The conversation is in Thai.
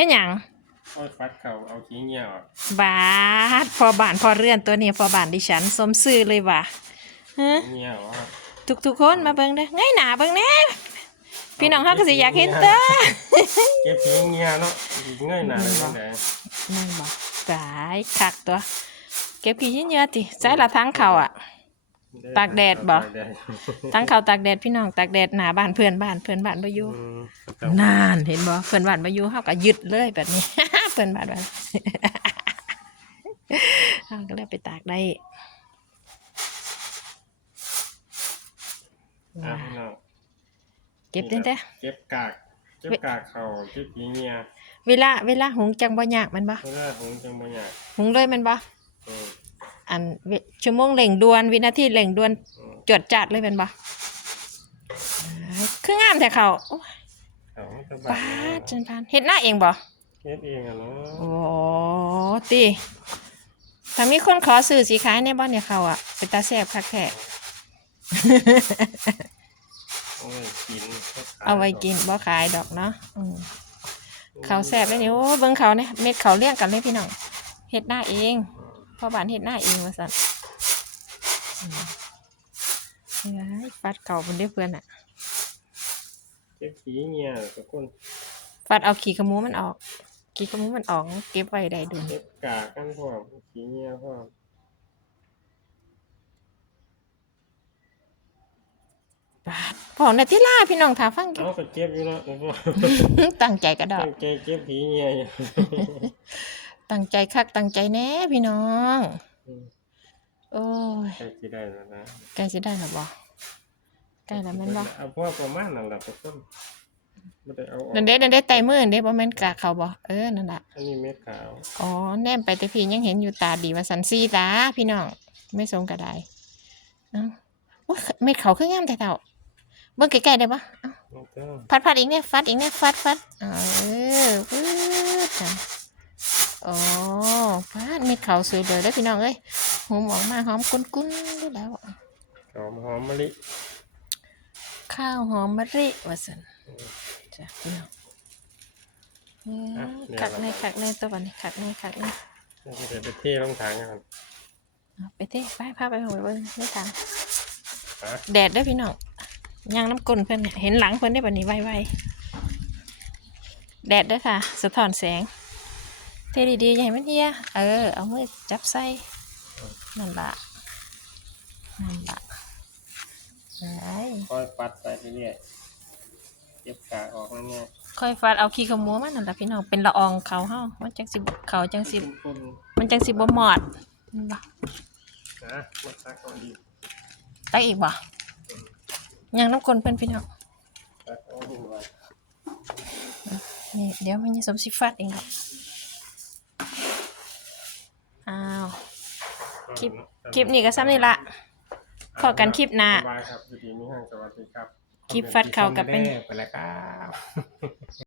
เฮ็ดหยังโอ้ยฟัดเขาเอาขี้เงี้ยวอะบาดพอบ้านพอเรือนตัวนี้พอบ้านดิฉันสมซื่อเลยว่ะฮะขี้เงี้ยวอะทุกทุกๆคนมาเบิ่งเด้อง่ายหนาเบิ่งแหน่พี่น้องเฮาก็สิอยากเห็นเด้อเก็บขี้เงี้ยวเนาะง่ายหนาเลยนั่นแหละนั่นบ่ตายคักตัว เก็บขี้เยอะๆติใส่ละทั้งเขาอะตากแดดบ่ตากแดดทั้งเขาตากแดดพี่น้องตากแดดหน้าบ้านเพื่อนบ้านเพื่อนบ้านบ่อยู่อืม นานเห็นบ่เพื่อนบ้านบ่อยู่เฮาก็ยึดเลยแบบนี้ เพื่อนบ้านว่าเฮาก็เลยไปตากได้อะพี่น้องเก็บเด้อเด้อเก็บกากเก็บกากเขาเก็บขี้เงี้ยวเวลาเวลาหุงจังบ่ยากแมันบ่เพราะว่าผมจังบ่อยากหุงเลยแมันบ่อืมอันเวชั่วโมงเร่งด่วนวินาทีเร่งด่วนอืมจวดจัดเลยแมันบ่คืองามแต่เขาโอ้ย เขาสบาป้ายดจันพานเฮ็ดหน้าเองบ่เก็บเองอะเนาะโอ้ติถ้ามีคนขอซื้อสีขายในบ้านเนี่ยเขาอะเป็นตาแซ่บคักแท้ เอาไว้กินเอาไว้กินบ่ขายดอกเนาะอืมเขาแซ่บเลยนี่โอ้เบิ่งเขาเนี่ยเม็ดเขาเลี้ยงกันเลยพี่น้องเฮ็ดหน้าเองพ่อบ้านเฮ็ดหน้าเองว่าซั่นอืมเฮ้ยฟัดเก่าเพิ่นเด้อเพื่อนอะ เก็บขี้เงี้ยวทุกคนฟัดเอาขี้ขโมูมันออก ขี้ขโมูมันออก เก็บไว้ได้ดุนเก็บกากกันพร้อมขี้เงี้ยวพร้อมปาดพอในที่ล่าพี่น้องถาฟังกินเอาก็เก็บอยู่เนาะทุกคนตั้งใจกระดอกตั้งใจเก็บขี้เงี้ยวอยู่ตั้งใจคักตั้งใจแน่พี่น้องอืมโอ้ยใกล้สิได้แล้วนะใกล้สิได้แล้วบ่ ใกล้แล้วแม่นบ่เอาพอประมาณนั่นแหละทุกคนไม่ได้เอาออกนั่นเด้นั่นเด้ไตมือนั่นเด้บ่แม่นกะเขาบ่เออนั่นล่ะอันนี้เม็ดขาวอ๋อแนมไปแต่พี่ยังเห็นอยู่ตาดีว่าสันซีตาพี่น้องไม่สงก็ได้เอ้าว่าเม็ดเขาคืองามแต่เต่าเบิ่งใกล้ๆได้บ่เอ้าแล้วก็พัดพัดอีกเนี่ยฟัดอีกเนี่ยฟัดฟัดเออปื๊ดจ้ะอ๋อพัดเม็ดเขาสวยเลยแล้วพี่น้องเอ้ยหอมออกมาหอมกุ้นๆด้วยแล้ว หอมหอมมะลิ ข้าวหอมมะลิว่าสันจ้ะพี่น้องเอ้ยคักในคักในตัวบันนี้คักในคักในแล้วก็เดี๋ยวไปเทลงถังกันเอาไปเท่ไปพาไปหอยเบิ้งไม่ทันฮะแดดได้อพี่น้องย่างน้ำกลนเพื่อนเนี่ยเห็นหลังเพื่อนได้แบบนี้ไวๆแดดเด้อค่ะ สะท้อนแสง เทดีๆอย่าให้มันเฮียเออ เอามือจับใส่นั่นละนั่นละ ไอ้ค่อยปัดไปเรื่อยๆเก็บกากออกแล้วเนี่ยค่อยฟัดเอาขี้ขโมัวมันนั่นละพี่น้องเป็นละอองเขาเฮามันจังสิบเขาจังสิบคุณมันจังสิบ่หมอดนั่นบ่นะมาตักเอาดีตักอีกบ่ย่างน้ำกลนเพื่อนพี่น้องตักเอาดีไว้นี่เดี๋ยวมันจะสมสิฟัดเองครับอ้าว คลิป คลิปนี้ก็ซ้ำนี่ละ พอกันคลิปหน้า สบายครับอยู่ดีมีห้างสวัสดีครับคลิปฟัดเข่ากับเป็น ไปแล้วครับ